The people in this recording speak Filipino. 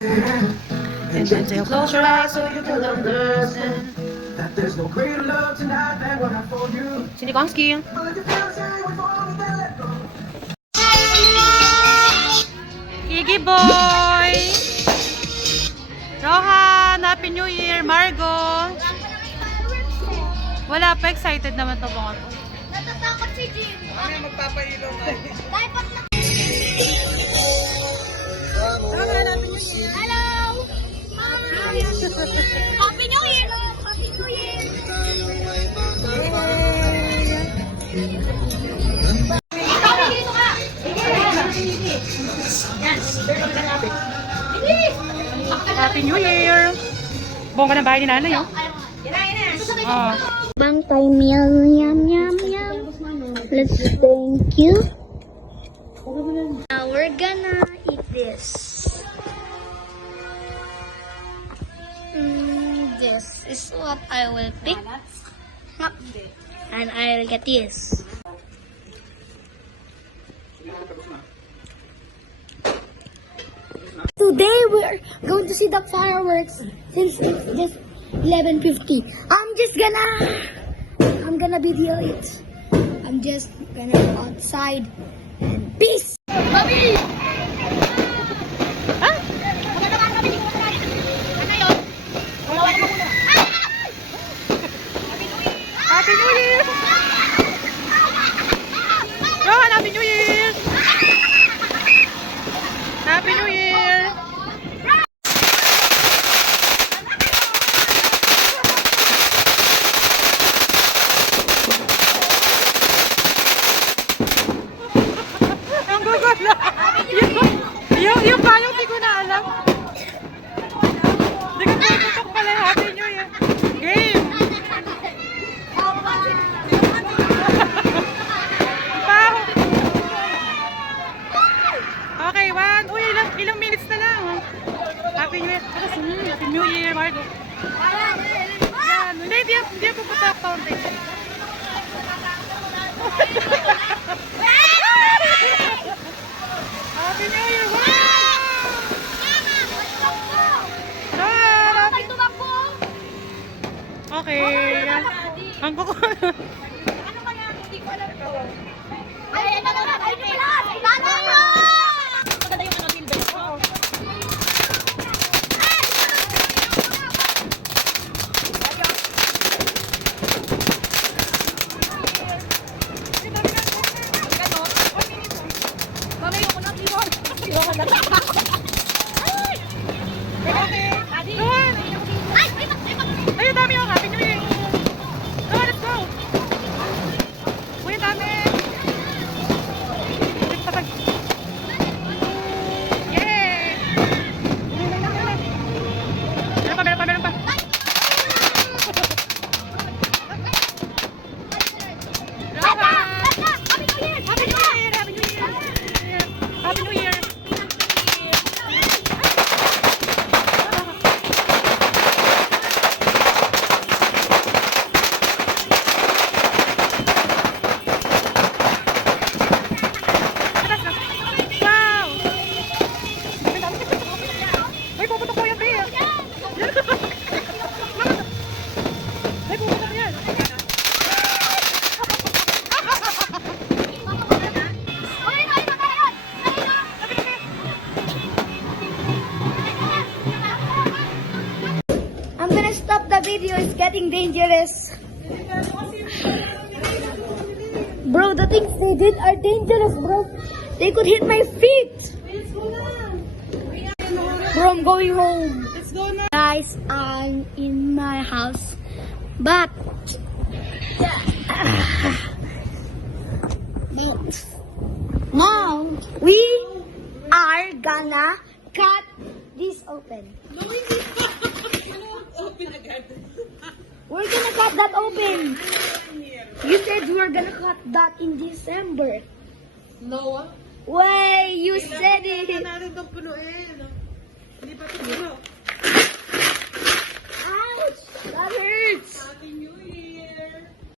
And then till close your eyes so you can understand that there's no greater love tonight than what I for you. Sini Kongski. Iggy boy. Rohan, Happy New Year, Margo. Wala pa, excited naman to mga to. Natatakot si Jim. Kami magpapailaw na. Dapat na... Hello! Hi! Happy New Year! Happy New Year! Ikaw, dito ka! Happy New Year! Buong ka ng bahay ni nanay, oh. Oh. Bang time, yum, yum, yum, yum. Let's thank you. Now we're gonna eat this. This is what I will pick. And I'll get this. Today we're going to see the fireworks since it's just 11:50. I'm gonna video it. I'm just gonna go outside and peace. Bobby! Ha? Happy New Year! Rohan, Happy New Year! Happy New Year! Ang gugula! Yung payong di ko na alam. Di ko tutok pala yung Happy New Year. Game! Paho! Okay, one. Uy, ilang minutes na lang. Happy New Year. Happy New Year, Margo. Yan. Hindi ako putak taon-taon. Happy New Year! Wow! Okay. Ang kuko. Ano kaya? Hindi ko alam to. Ay, ito na! Ay, ito na! Lalo yun! Maganda yung ano, silver. Oo. Ay, dami yung Happy New Year. Come on, let's go. Uy, dami. Yay! Meron pa. Happy New Year! Happy New Year! Happy New Year! Wow! Ay, puputok ko yan, Bea. Ay, puputok yan. I'm gonna stop the video. It's getting dangerous. Bro, the things they did are dangerous, bro. They could hit my feet. Bro, I'm going home. Let's go na. Guys, I'm in my house. But now we are gonna cut this open. We're gonna cut that open. You said we were gonna cut that in December. No, Way, you said it. natin itong punuin. Hindi pa ito puno. Ouch! That hurts. Happy New